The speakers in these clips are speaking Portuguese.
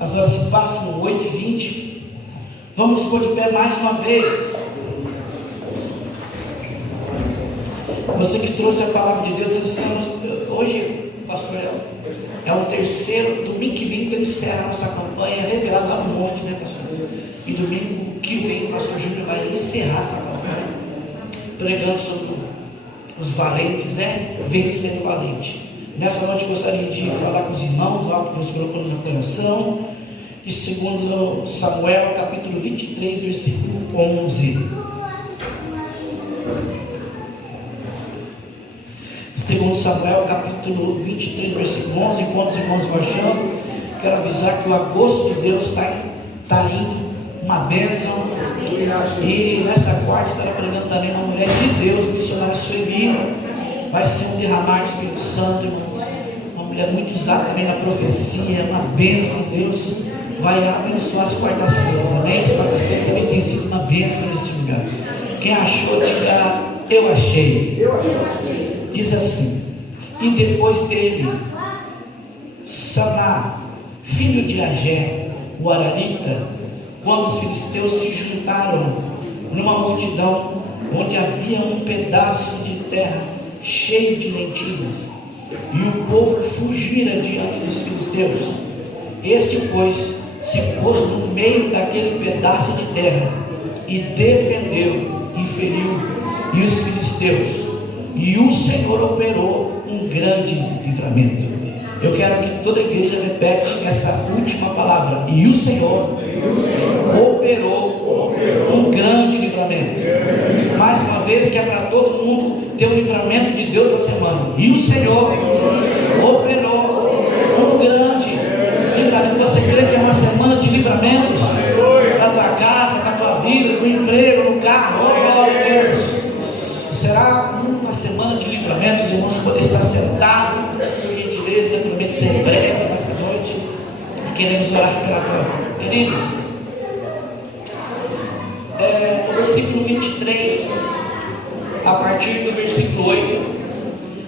As horas se passam, 8h20. Vamos pôr de pé mais uma vez. Você que trouxe a palavra de Deus, nós estamos hoje, pastor, é o terceiro domingo que vem para encerrar nossa campanha revelada lá no monte, né, pastor? E domingo que vem o pastor Júnior vai encerrar essa campanha pregando sobre os valentes, né? Vencendo o valente. Nessa noite gostaria de falar com os irmãos algo que Deus colocou no meu coração, e segundo Samuel capítulo 23 versículo 11. Segundo Samuel capítulo 23 versículo 11. Enquanto os irmãos vão achando, quero avisar que o agosto de Deus está indo uma bênção. E nesta quarta estará pregando também uma mulher de Deus, missionária Sueli. Vai ser um derramar do Espírito Santo, irmãos. Uma mulher muito usada também na profecia, uma bênção. Deus vai abençoar as quartas-feiras, amém? As quartas-feiras também tem sido uma bênção nesse lugar. Quem achou, diga: eu achei. Diz assim: e depois dele, Samá, filho de Agé, o ararita, quando os filisteus se juntaram numa multidão, onde havia um pedaço de terra cheio de lentilhas, e o povo fugira diante dos filisteus, este, pois, se pôs no meio daquele pedaço de terra, e defendeu e feriu e os filisteus, e o Senhor operou um grande livramento. Eu quero que toda a igreja repete essa última palavra: e o Senhor operou um grande livramento. Mais uma vez, que é para todo mundo ter o livramento de Deus essa semana. E o Senhor operou um grande livramento. Você crê que é uma semana de livramentos na tua casa, na tua vida, no emprego, no carro? Glória a Deus. Será uma semana de livramento. Os irmãos poderem estar sentados, por gentileza, promete ser breve nessa noite, e queremos orar pela tua vida. Queridos, no versículo 23, a partir do versículo 8,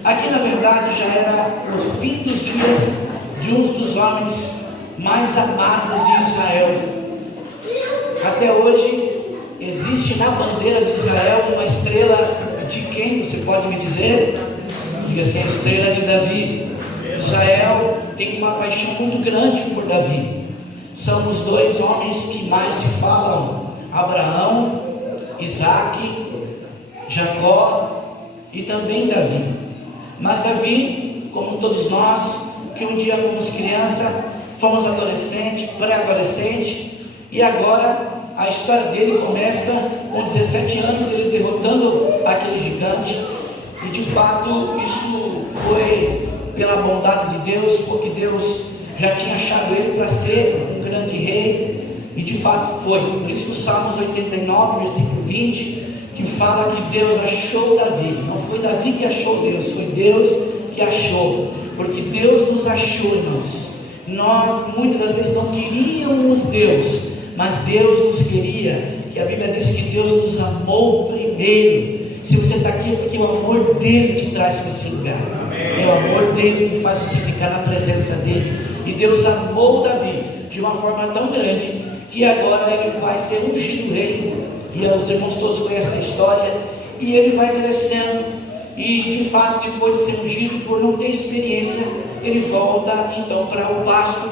aqui na verdade já era o fim dos dias de um dos homens mais amados de Israel. Até hoje existe na bandeira de Israel uma estrela de quem? Você pode me dizer? Diga assim: a estrela de Davi. Israel tem uma paixão muito grande por Davi. São os dois homens que mais se falam: Abraão, Isaac, Jacó e também Davi. Mas Davi, como todos nós, que um dia fomos criança, fomos adolescente, pré-adolescente, e agora a história dele começa com 17 anos, ele derrotando aquele gigante. E de fato isso foi pela bondade de Deus, porque Deus já tinha achado ele para ser um grande rei, e de fato foi. Por isso que o Salmos 89, versículo 20, que fala que Deus achou Davi. Não foi Davi que achou Deus, foi Deus que achou, porque Deus nos achou, irmãos. Nós muitas das vezes não queríamos Deus, mas Deus nos queria, que a Bíblia diz que Deus nos amou primeiro. Se você está aqui é porque o amor dele te traz para esse lugar. É o amor dele que faz você ficar na presença dele. E Deus amou Davi de uma forma tão grande, que agora ele vai ser ungido rei. E os irmãos todos conhecem a história. E ele vai crescendo, e de fato depois de ser ungido, por não ter experiência, ele volta então para o pasto,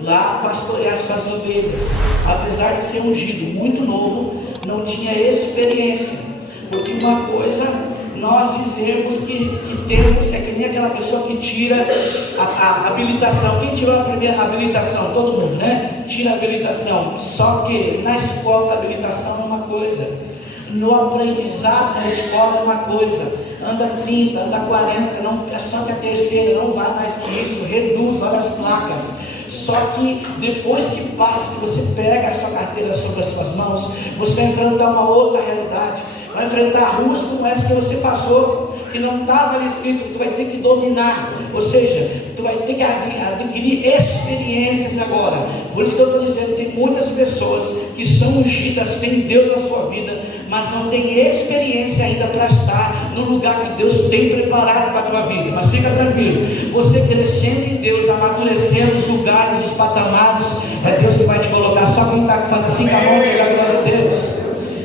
lá pastorear suas ovelhas. Apesar de ser ungido muito novo, não tinha experiência. Porque uma coisa nós dizemos que temos, é que nem aquela pessoa que tira a habilitação. Quem tirou a primeira habilitação? Todo mundo, né? Tira a habilitação. Só que na escola a habilitação é uma coisa, no aprendizado na escola é uma coisa. Anda 30, anda 40, não, é só que a terceira não vai mais que isso, reduz, olha as placas. Só que depois que passa, que você pega a sua carteira sobre as suas mãos, você vai enfrentar uma outra realidade, vai enfrentar ruas como essa que você passou, que não estava ali escrito, tu vai ter que dominar, ou seja, tu vai ter que adquirir experiências agora. Por isso que eu estou dizendo, tem muitas pessoas que são ungidas, tem Deus na sua vida, mas não tem experiência ainda para estar no lugar que Deus tem preparado para a tua vida. Mas fica tranquilo, você crescendo em Deus, amadurecendo os lugares, os patamares, é Deus que vai te colocar. Só quem está fazendo assim com a mão, diga a glória a Deus.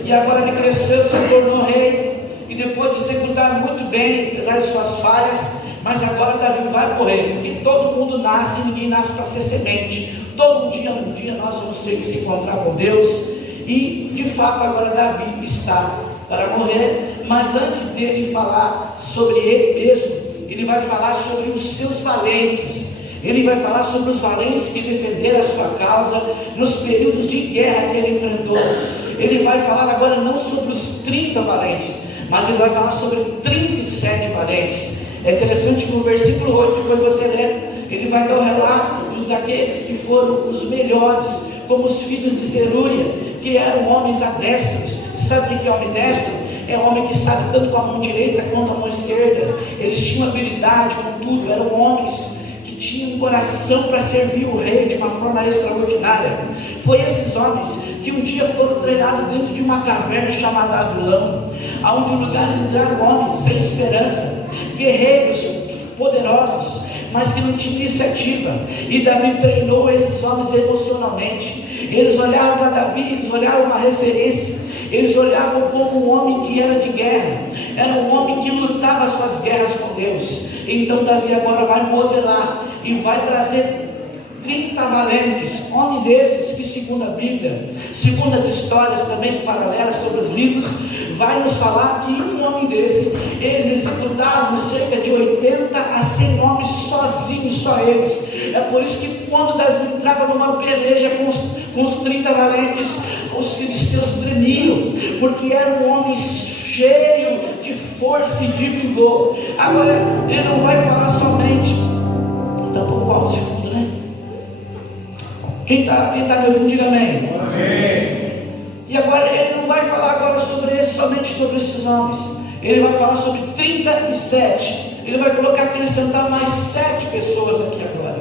E agora ele cresceu, se tornou rei, e depois de executar muito bem, apesar de suas falhas, mas agora Davi vai morrer, porque todo mundo nasce e ninguém nasce para ser semente. Todo dia nós vamos ter que se encontrar com Deus, e de fato agora Davi está para morrer. Mas antes dele falar sobre ele mesmo, ele vai falar sobre os seus valentes. Ele vai falar sobre os valentes que defenderam a sua causa nos períodos de guerra que ele enfrentou. Ele vai falar agora não sobre os 30 valentes, mas ele vai falar sobre 37 valentes. É interessante que no versículo 8, depois você lê, ele vai dar o relato dos aqueles que foram os melhores, como os filhos de Zeruia, que eram homens adestros. Você sabe o que é homem destro? É homem que sabe tanto com a mão direita quanto a mão esquerda. Eles tinham habilidade com tudo, eram homens que tinham um coração para servir o rei de uma forma extraordinária. Foi esses homens que um dia foram treinados dentro de uma caverna chamada Adulão, aonde um lugar entraram homens sem esperança, guerreiros poderosos, mas que não tinham iniciativa. E Davi treinou esses homens emocionalmente. Eles olhavam para Davi, eles olhavam uma referência, eles olhavam como um homem que era de guerra, era um homem que lutava as suas guerras com Deus. Então Davi agora vai modelar e vai trazer 30 valentes, homens esses que, segundo a Bíblia, segundo as histórias também paralelas sobre os livros, vai nos falar que um homem desse, eles executavam cerca de 80 a 100 homens sozinhos, só eles. É por isso que quando Davi entrava numa peleja com os 30 valentes, os filisteus tremiam, porque eram homens cheios de força e de vigor. Agora ele não vai falar somente, está um pouco alto esse fundo, né? Quem está me ouvindo, diga amém. Amém. E agora ele não vai falar agora somente sobre esses homens. Ele vai falar sobre 37. Ele vai colocar que acrescentar mais 7 pessoas aqui agora.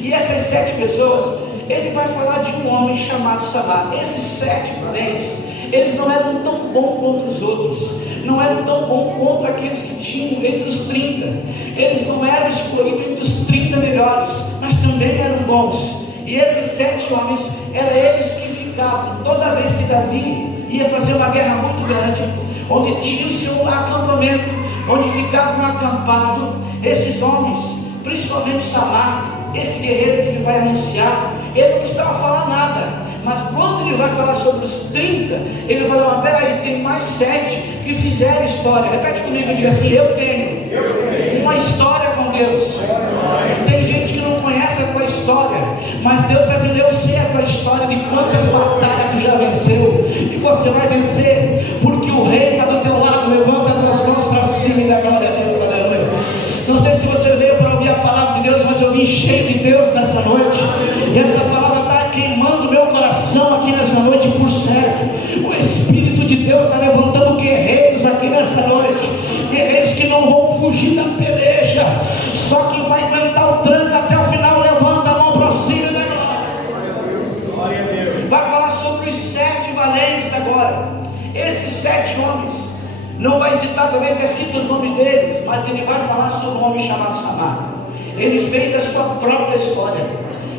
E essas 7 pessoas, ele vai falar de um homem chamado Samar. Esses 7 valentes, eles não eram tão bons quanto os outros, não eram tão bons quanto aqueles que tinham entre os 30. Eles não eram escolhidos entre os 30 melhores, mas também eram bons. E esses 7 homens, eram eles que ficavam, toda vez que Davi ia fazer uma guerra muito grande, onde tinha o seu acampamento, onde ficavam acampados, esses homens, principalmente Samar, esse guerreiro que ele vai anunciar, ele não precisava falar nada. Mas quando ele vai falar sobre os 30, ele vai falar, peraí, tem mais 7 que fizeram história. Repete comigo, diga assim, eu tenho uma história com Deus. Tem gente que não conhece a tua história, mas Deus está dizendo, eu sei a tua história, de quantas batalhas tu já venceu, e você vai vencer, porque o rei está do teu lado. Levanta as tuas mãos para cima e dá glória a Deus, aleluia. Não sei se você veio para ouvir a palavra de Deus, mas eu vim cheio de Deus nessa noite, e essa palavra está queimando meu coração aqui nessa noite, por certo. O Espírito de Deus está levantando guerreiros aqui nessa noite, guerreiros que não vão fugir da peleja, só que vai aguentar o tranco até o final. Levanta a mão para cima da glória. Vai falar sobre os 7 valentes agora. Esses 7 homens, não vai citar, talvez tenha sido o nome deles, mas ele vai falar sobre um homem chamado Samar. Ele fez a sua própria história.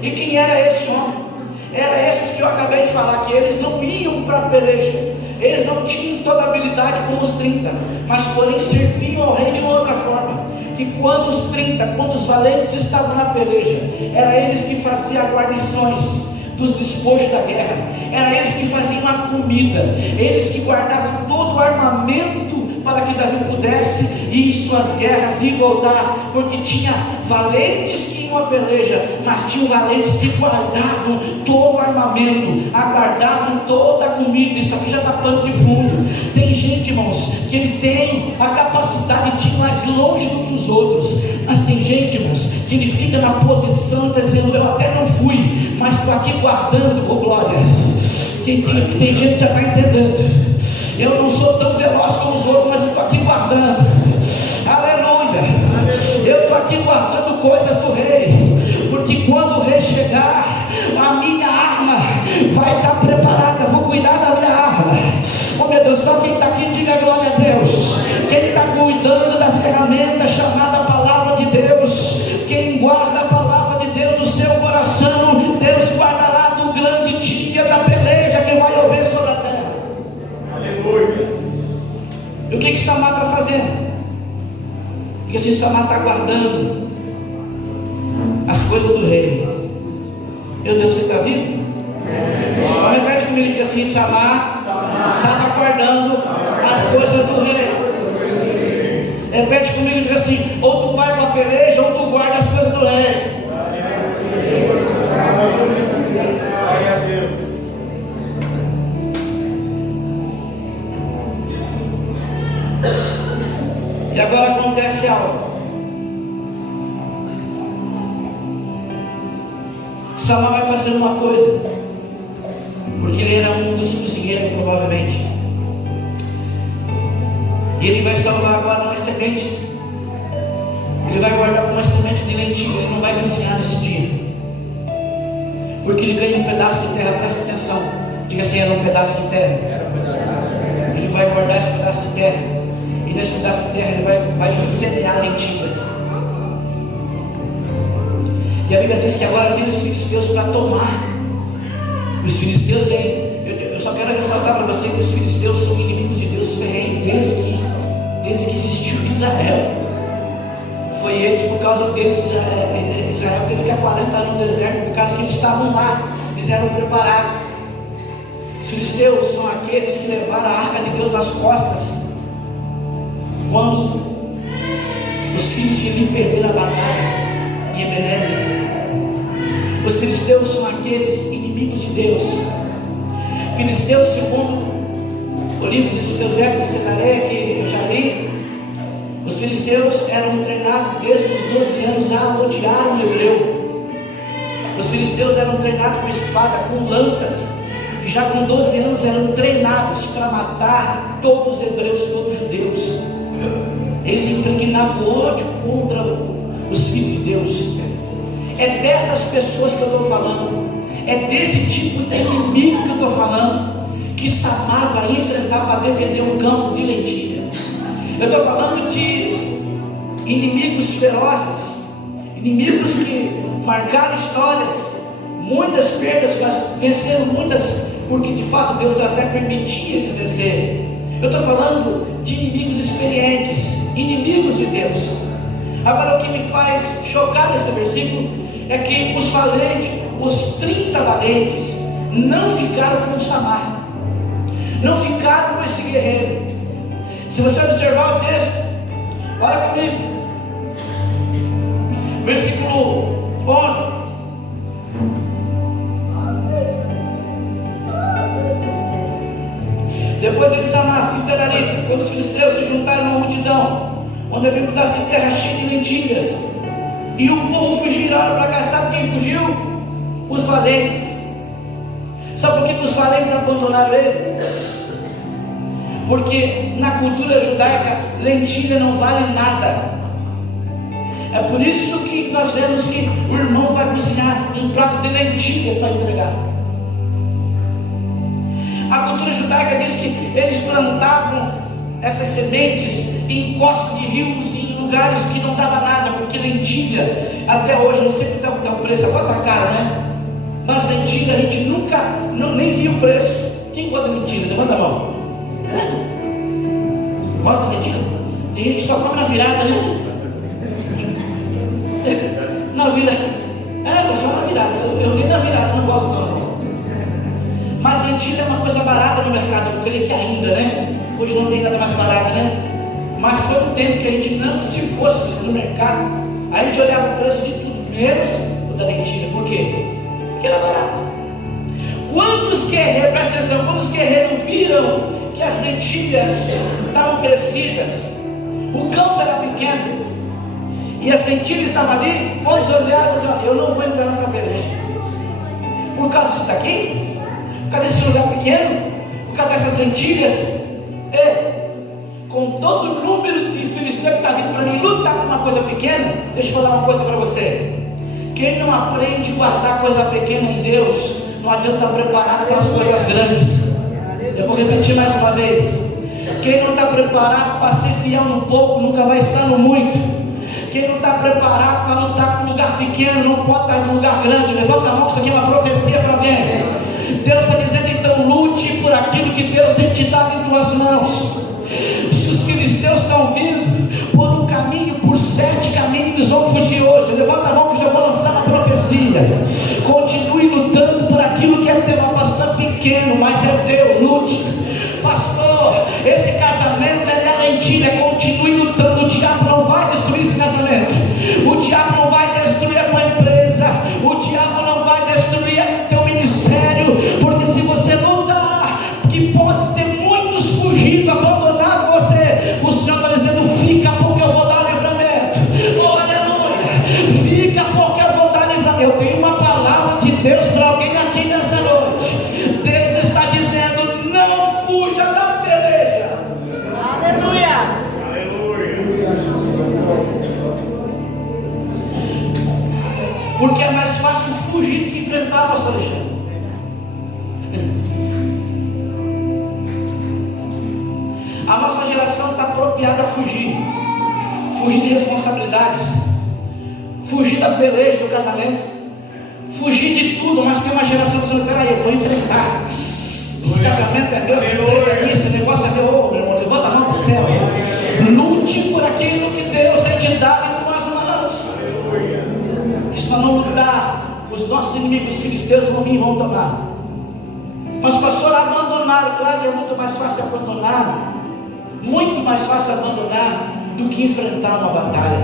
E quem era esse homem? Era esses que eu acabei de falar, que eles não iam para a peleja, eles não tinham toda a habilidade como os 30, mas porém serviam ao rei de uma outra forma. Que quando os 30, quando os valentes estavam na peleja, era eles que faziam guarnições dos despojos da guerra, era eles que faziam a comida, eles que guardavam todo o armamento para que Davi pudesse ir em suas guerras e voltar, porque tinha valentes que iam à peleja, mas tinham valentes que guardavam todo o armamento, aguardavam toda a comida. Isso aqui já está pano de fundo. Tem gente, irmãos, que ele tem a capacidade de ir mais longe do que os outros, mas tem gente, irmãos, que ele fica na posição, está dizendo, eu até não fui, mas estou aqui guardando, oh glória. Tem gente que já está entendendo, eu não sou tão veloz como os outros, mas eu estou aqui guardando. assim: Samar está guardando as coisas do rei. Meu Deus, você está vivo? Então repete comigo e diga assim: Samar estava guardando as coisas do rei. Repete comigo e diga assim: ou tu vai para a peleja, ou tu guarda as coisas do rei. E agora acontece algo. Samar vai fazer uma coisa, porque ele era um dos cozinheiros, provavelmente. E ele vai salvar agora umas sementes. Ele vai guardar umas sementes de lentilha. Ele não vai cozinhar nesse dia, porque ele ganha um pedaço de terra. Presta atenção. Diga assim: era um pedaço de terra. Ele vai guardar esse pedaço de terra. E nesse pedaço de terra ele vai semear lentilhas. E a Bíblia diz que agora vem os filisteus para tomar. Os filisteus vêm. Eu só quero ressaltar para você que os filisteus são inimigos de Deus ferrenho desde que existiu Israel. Foi eles, por causa deles, Israel teve que ficar 40 anos no deserto, por causa que eles estavam lá, eles eram preparados. Os filisteus são aqueles que levaram a arca de Deus nas costas quando os filhos de Eli perderam a batalha em Ebenezer. Os filisteus são aqueles inimigos de Deus. Filisteus, segundo o livro de Eusébio de Cesareia, que eu já li, os filisteus eram treinados desde os 12 anos a odiar o hebreu. Os filisteus eram treinados com espada, com lanças, e já com 12 anos eram treinados para matar todos os hebreus, todos os judeus. Eles impregnavam ódio contra os filhos de Deus. É dessas pessoas que eu estou falando. É desse tipo de inimigo que eu estou falando, que Samar vai enfrentar para defender um campo de lentilha. Eu estou falando de inimigos ferozes, inimigos que marcaram histórias, muitas perdas, mas venceram muitas, porque de fato Deus até permitia eles vencerem. Eu estou falando de inimigos experientes, inimigos de Deus. Agora, o que me faz chocar nesse versículo é que os valentes, os 30 valentes, não ficaram com Samar, não ficaram com esse guerreiro. Se você observar o texto, olha comigo, versículo 11. Depois ele Samar, filho de Garita, quando os filisteus se juntaram à multidão, onde havia um pedaço de terra cheio de lentilhas, e o povo fugiram para cá. Sabe quem fugiu? Os valentes. Sabe por que os valentes abandonaram ele? Porque na cultura judaica, lentilha não vale nada. É por isso que nós vemos que o irmão vai cozinhar um prato de lentilha para entregar. A cultura judaica diz que eles plantavam essas sementes em encostas de rios e em lugares que não dava nada, porque lentilha, até hoje, não sei quanto está o preço, agora está caro, né? Mas lentilha a gente nunca, nem viu o preço. Quem gosta de lentilha? Levanta a mão. Gosta de lentilha? Tem gente que só come na virada, né? Na virada. Mas só na virada. Eu nem na virada, não gosto não. Mas lentilha é uma coisa barata no mercado, eu creio que ainda, né? Hoje não tem nada mais barato, né? Mas foi um tempo que a gente não, se fosse no mercado, a gente olhava o preço de tudo, menos o da lentilha. Por quê? Porque era barato. Quantos guerreiros, presta atenção, quantos guerreiros viram que as lentilhas estavam crescidas, o campo era pequeno, e as lentilhas estavam ali, quando olharam e diziam: eu não vou entrar nessa peleja, por causa disso daqui, por causa desse lugar pequeno, por causa dessas lentilhas. Com todo o número de filisteus que está vindo para mim lutar por uma coisa pequena, deixa eu falar uma coisa para você: quem não aprende a guardar coisa pequena em Deus, não adianta estar preparado para as coisas grandes. Eu vou repetir mais uma vez: quem não está preparado para ser fiel no pouco, nunca vai estar no muito. Quem não está preparado para lutar com um lugar pequeno, não pode estar em um lugar grande. Levanta a mão, que isso aqui é uma profecia para alguém. Deus está dizendo: então lute por aquilo que Deus tem te dado em tuas mãos. Se os filisteus estão vindo por um caminho, por 7 pequeno, mas é teu, lute. Pastor, esse casamento é da lentilha, continue lutando. O diabo não vai destruir esse casamento, o diabo não vai destruir a tua empresa, o diabo não vai destruir o teu ministério, porque se você lutar, que pode ter muitos fugido, abandonado você, o Senhor está dizendo: fica porque eu vou dar livramento. Oh, aleluia, fica porque eu vou dar livramento. Eu tenho uma palavra de Deus para alguém aqui nessa noite. Deus está dizendo: não fuja da peleja. Aleluia. Porque é mais fácil fugir do que enfrentar, pastor Alexandre. A nossa geração está apropriada a fugir de responsabilidades, fugir da peleja do casamento, fugir de tudo. Mas tem uma geração dizendo: peraí, eu vou enfrentar. Esse casamento é meu, essa empresa é minha, esse negócio é meu. Oh, meu irmão, levanta a mão para o céu. Lute por aquilo que Deus tem te dado em tuas mãos. Isso para não lutar, os nossos inimigos filisteus vão vir e vão tomar. Mas pastor, abandonar, claro que é muito mais fácil abandonar, muito mais fácil abandonar do que enfrentar uma batalha.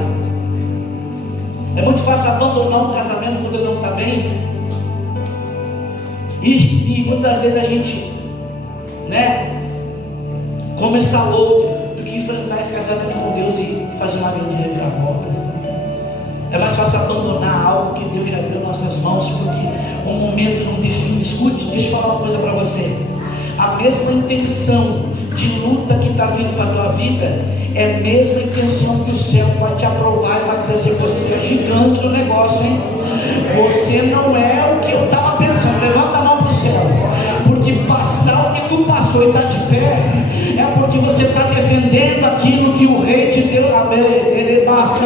É muito fácil abandonar um casamento quando ele não está bem, e muitas vezes a gente, começar outro, do que enfrentar esse casamento com Deus e fazer uma grande reviravolta. É mais fácil abandonar algo que Deus já deu em nossas mãos, porque o momento não define. Escute, deixa eu falar uma coisa para você. A mesma intenção de luta que está vindo para a tua vida é a mesma intenção que o céu vai te aprovar e vai dizer assim: você é gigante no negócio, hein? Você não é o que eu estava pensando. Levanta a mão para o céu, porque passar o que tu passou e está de pé é porque você está defendendo aquilo que o rei te deu. Ele basta.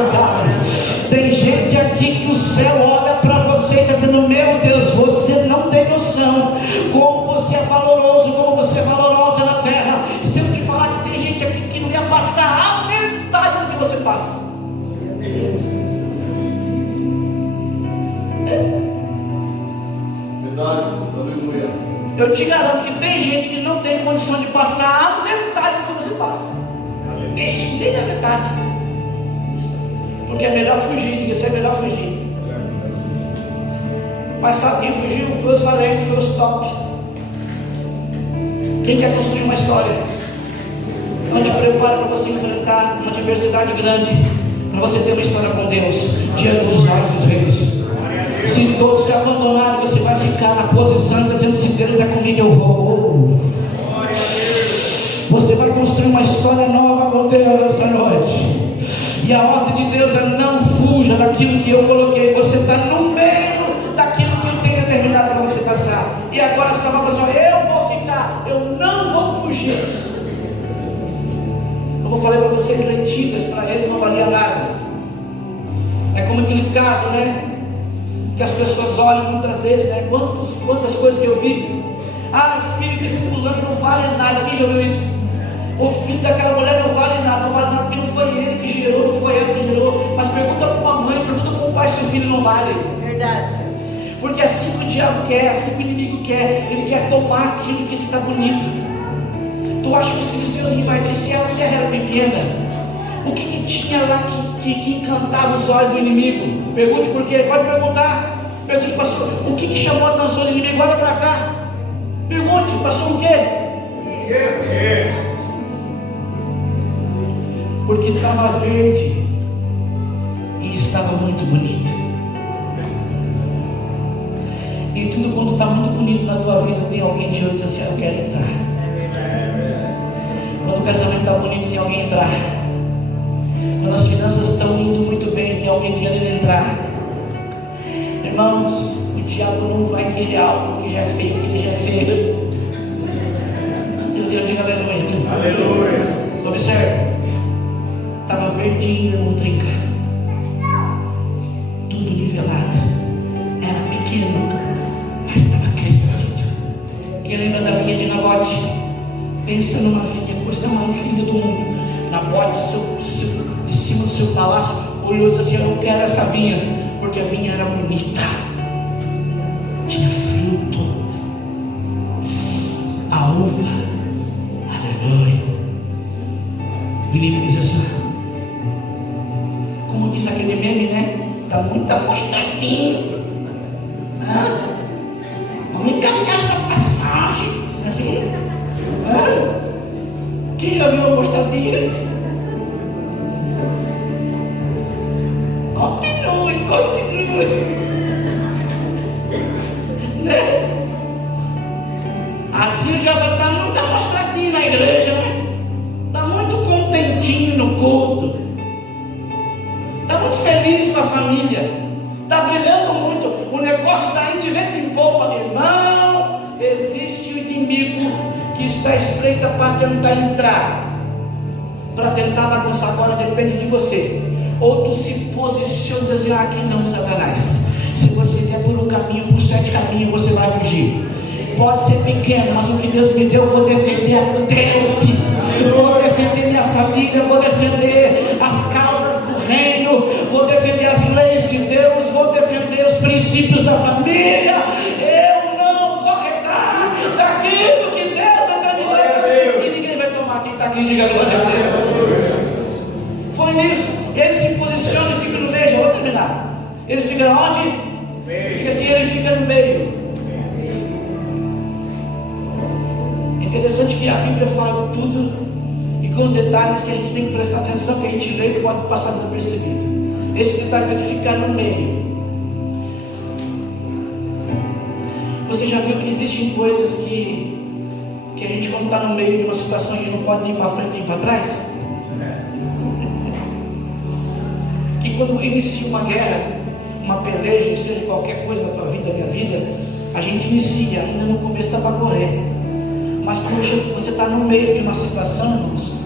Tem gente aqui que o céu olha para você e está dizendo: meu Deus, você não tem noção como você é valoroso, como você é valorosa na terra. Se eu te falar que tem gente aqui que não ia passar a metade do que você passa. Verdade, aleluia. Eu te garanto que tem gente que não tem condição de passar a metade do que você passa. Ixi, nem a metade. Porque é melhor fugir, diga se é melhor fugir. Mas sabe quem fugiu? Foi os valentes, foi os top. Quem quer construir uma história? Não te prepara para você enfrentar uma adversidade grande, para você ter uma história com Deus diante dos olhos dos reis. Se todos te abandonarem, você vai ficar na posição dizendo: se Deus é comigo, eu vou. Você vai construir uma história nova com Deus essa noite. E a ordem de Deus é: não fuja daquilo que eu coloquei. Você está no meio daquilo que eu tenho determinado para você passar. E agora essa nova pessoa: eu vou ficar, eu não vou fugir. Como eu falei para vocês, lentilhas para eles não valia nada. É como aquele caso, que as pessoas olham muitas vezes, quantas coisas que eu vi. Ah, o filho de fulano não vale nada. Quem já ouviu isso? O filho daquela mulher não vale nada porque não foi ele que gerou, não foi ela que gerou. Mas pergunta para uma mãe, pergunta para um pai se o filho não vale. Verdade. Porque assim que o diabo quer, assim que o inimigo quer, ele quer tomar aquilo que está bonito. Tu acha que os filisteus invadiram se a terra era pequena? O que tinha lá que encantava os olhos do inimigo? Pergunte por quê, pode perguntar. Pergunte, pastor, o que chamou a atenção do inimigo? Olha para cá. Pergunte, pastor, o quê? Porque estava verde e estava muito bonito. E tudo quando está muito bonito na tua vida, tem alguém de outro assim: eu quero entrar. Quando o casamento está bonito, tem alguém entrar. Quando as finanças estão indo muito bem, tem alguém querendo entrar. Irmãos, o diabo não vai querer algo que já é feio, que ele já é feio. Entendeu? Diga aleluia. Aleluia. Observe. Estava verdinho, não trinca. Tudo nivelado. Era pequeno, mas estava crescido. Quem lembra da vinha de Nabote? Pensa numa vinha, coisa mais linda do mundo. Nabote, de cima do seu palácio, olhou e disse assim: eu não quero essa vinha, porque a vinha era bonita, tinha fruto. O inimigo diz assim, como diz aquele meme, né? Dá muita mostradinha. Vamos encaminhar sua passagem. Assim. Quem já viu a mostradinha? Continue. Né? Assim já vai estar muito mostradinho na igreja, né? Está muito contentinho no culto. Está muito feliz com a família. Está brilhando muito. O negócio está indo de vento em popa. Irmão, existe o inimigo que está espreita para tentar entrar, para tentar bagunçar. Agora depende de você. Ou tu se posiciona e diz assim, aqui não, Satanás. Se você der por um caminho, por 7 caminhos, você vai fugir. Pode ser pequeno, mas o que Deus me deu, eu vou defender até o fim. Eu vou defender minha família, eu vou defender as causas do reino, vou defender as leis de Deus, vou defender os princípios da família. Eu não vou arredar daquilo que Deus determinou para mim. E ninguém vai tomar. Quem está aqui, diga glória a Deus. Foi nisso. Ele se posiciona e fica no meio. Já vou terminar. Ele fica onde? Diga assim, ele fica no meio. Interessante que a Bíblia fala tudo e com detalhes que a gente tem que prestar atenção, que a gente lê e pode passar desapercebido. Esse detalhe dele ficar no meio. Você já viu que existem coisas que a gente, quando está no meio de uma situação, a gente não pode nem para frente nem para trás? Que quando inicia uma guerra, uma peleja, seja qualquer coisa na tua vida, na minha vida, a gente inicia, ainda no começo está para correr. Mas quando você está no meio de uma situação, irmãos,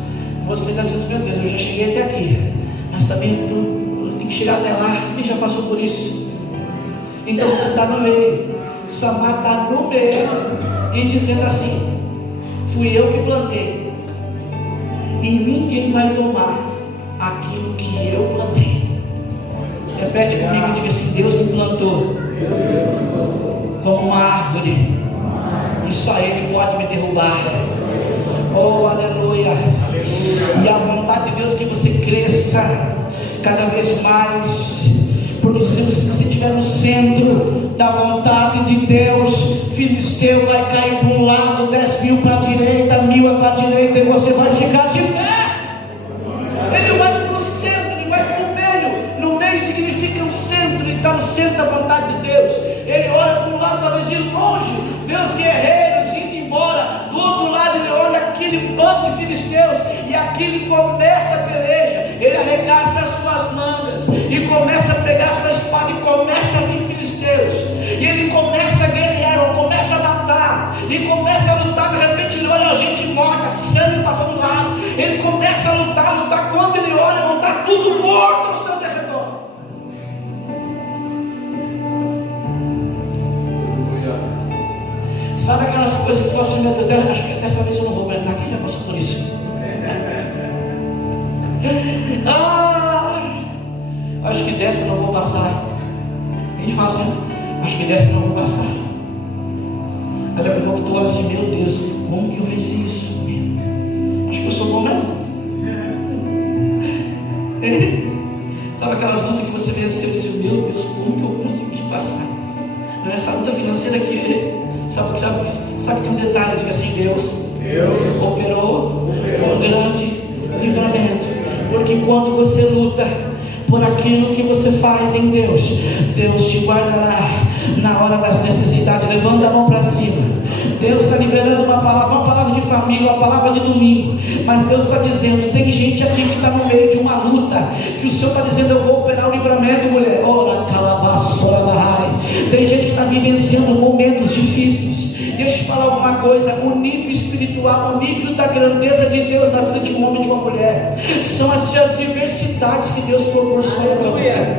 você está dizendo, meu Deus, eu já cheguei até aqui, mas também eu tenho que chegar até lá. Quem já passou por isso? Então você está no meio. Samar está no meio e dizendo assim, fui eu que plantei, e ninguém vai tomar aquilo que eu plantei. Repete comigo e diga assim, Deus me plantou como uma árvore, e só Ele pode me derrubar. Oh, aleluia. E a vontade de Deus é que você cresça cada vez mais, porque se você estiver no centro da vontade de Deus, filisteu vai cair para um lado, 10.000 para a direita, 1.000 para a direita, e você vai ficar de pé. Ele vai para o centro, ele vai para o meio. No meio significa o centro, ele está no centro da vontade de Deus. Ele olha para um lado, talvez de longe, vê os guerreiros indo embora. Do outro lado ele olha aquele bando de filisteus, e aqui ele começa a peleja. Ele arregaça as suas mangas e começa a pegar sua espada, e começa a vir filisteus, e ele começa a guerrear, ou começa a matar, e começa a lutar. De repente ele olha a gente morta, sangue para todo lado. Ele começa a lutar. Quando ele olha, não está tudo morto ao seu redor. Sabe aquelas coisas que tu fala assim, meu Deus, acho que dessa vez eu não vou aguentar. Quem já passou por isso? Acho que dessa eu não vou passar. A gente fala assim, acho que dessa eu não vou passar. Aí daqui a pouco tu olha assim, meu Deus, como que eu venci isso? Acho que eu sou bom mesmo. Sabe aquelas lutas que você venceu e diz, meu Deus, como que eu consegui passar? Não é essa luta financeira aqui. Sabe que tem um detalhe, diga assim, Deus operou um grande livramento, porque enquanto você luta por aquilo que você faz em Deus, Deus te guardará na hora das necessidades. Levanta a mão para cima. Deus está liberando uma palavra de família, uma palavra de domingo, mas Deus está dizendo, tem gente aqui que está no meio de uma luta, que o Senhor está dizendo, eu vou operar o livramento, mulher. Tem gente que está vivenciando momentos difíceis. Deixa eu te falar alguma coisa, o nível espiritual, o nível da grandeza de Deus na vida de um homem e de uma mulher, são as adversidades que Deus proporciona para você.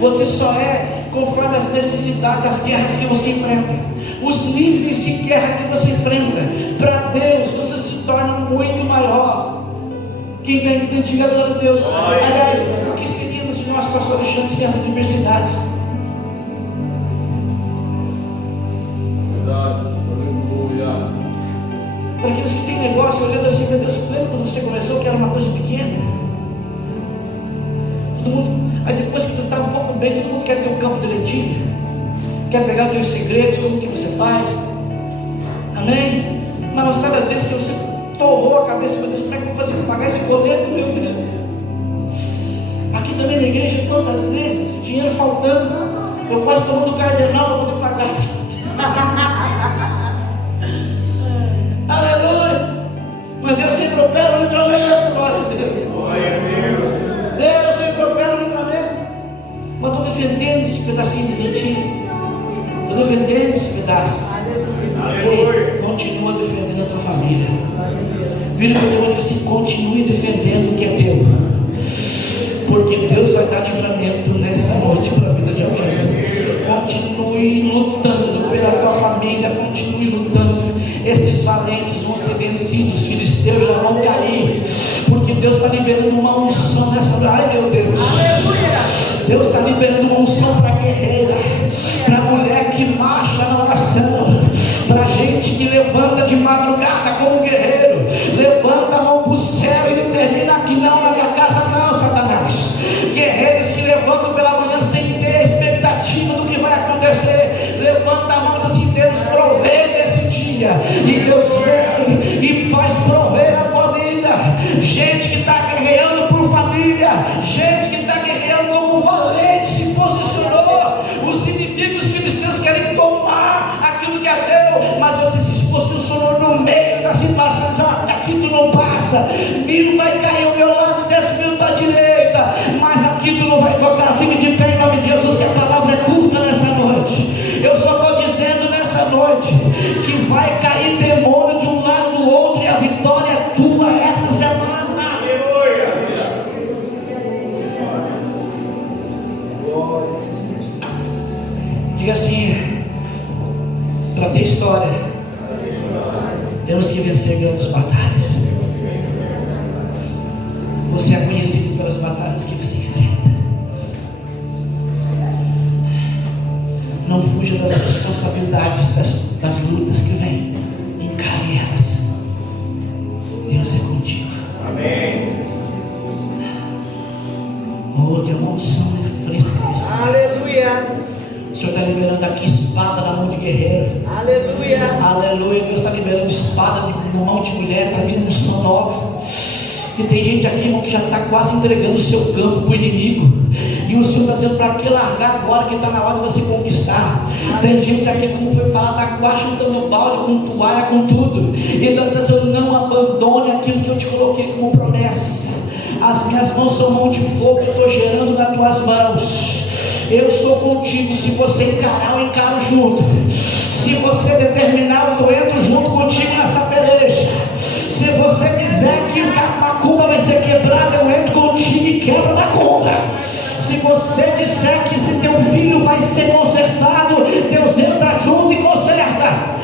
Você só é conforme as necessidades, as guerras que você enfrenta, os níveis de guerra que você enfrenta. Para Deus você se torna muito maior. Quem está entendendo, diga glória a Deus. Aliás, o que seríamos de nós, pastor Alexandre, sem as adversidades? Para aqueles que têm negócio olhando assim, meu Deus, lembra quando você começou que era uma coisa pequena? Todo mundo, aí depois que tu está um pouco bem, todo mundo quer ter um campo de lentilha, quer pegar os teus segredos, como que você faz, amém? Mas não sabe às vezes que você torrou a cabeça, meu Deus, como é que eu vou fazer para pagar esse boleto, meu Deus? Aqui também na igreja, quantas vezes, dinheiro faltando, eu quase tomando cardenal, eu vou ter que pagar. Aleluia! Mas Deus sempre opera o livramento, glória a Deus. Glória a Deus. Deus sempre opera o livramento. Mas estou defendendo esse pedacinho de lentilha. Estou defendendo esse pedaço. Ei, continua defendendo a tua família. Vira para o teu irmão e diz assim: continue defendendo o que é teu, porque Deus vai dar livramento nessa noite para a vida de alguém. Continue lutando pela tua família, continue lutando. Esses valentes vão ser vencidos, filisteus já vão cair, porque Deus está liberando uma unção nessa. Ai meu Deus, Deus está liberando uma unção para guerreira, para mulher que marcha na oração, para gente que levanta de madrugada como guerreiro, levanta a mão para o céu e determina que não, na minha casa não, Satanás. Guerreiros que levantam pela manhã sem ter expectativa do que vai acontecer, levanta a mão e diz assim: Deus provê desse dia, e Deus vem e faz prover a tua vida. Gente que está guerreando por família, gente que está guerreando como valente, se posicionou. Os inimigos filisteus querem tomar aquilo que é teu, mas você se posicionou no meio da situação. Aqui tu não passa, mil vai cair ao meu lado, 10 mil para a direita, mas aqui tu não vai tocar. Fique de pé em nome de Jesus, que a palavra é curta nessa noite. Eu só estou dizendo nessa noite que vai cair demônio de um lado do outro, e a vitória é tua essa semana. Diga assim: para ter história, temos que vencer grandes batalhas. Você é conhecido pelas batalhas que você enfrenta. Não fuja das responsabilidades, das lutas que vêm. Encare elas. Deus é contigo. Amém. Oh, tem uma unção fresca. Aleluia. O Senhor está liberando aqui espada na mão de guerreiro. Aleluia. Aleluia. Deus está liberando espada na mão de mulher. Está vindo unção nova. E tem gente aqui, irmão, que já está quase entregando o seu campo para o inimigo. E o Senhor está dizendo: para que largar agora, que está na hora de você conquistar? Tem gente aqui, como foi falado, está quase chutando balde, com toalha, com tudo. E está dizendo: não abandone aquilo que eu te coloquei como promessa. As minhas mãos são mão de fogo, eu estou gerando nas tuas mãos. Eu sou contigo. Se você encarar, eu encaro junto. Se você determinar, eu entro junto contigo nessa peleja. Se você quiser que a macumba vai ser quebrada, eu entro contigo e quebro a macumba. Se você disser que se teu filho vai ser consertado, Deus entra junto e conserta.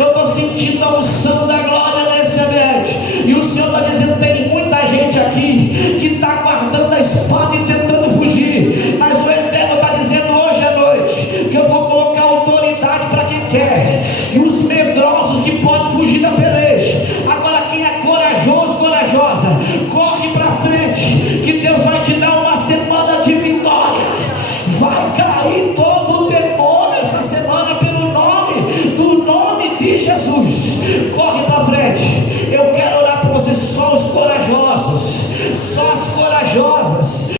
Eu estou sentindo a unção da glória nesse ambiente. E o Senhor está dizendo: tem muita gente aqui que está guardando a espada e tentando fugir, mas o Eterno está dizendo hoje à noite que eu vou colocar autoridade para quem quer, e os medrosos que podem fugir da peleja. Agora quem é corajoso, corajosa, corre para frente, que Deus vai te dar uma semana de vitória. Vai cair todo o demônio essa semana pelo nome de Jesus. Corre para frente. Eu quero orar por você. Só os corajosos, só as corajosas.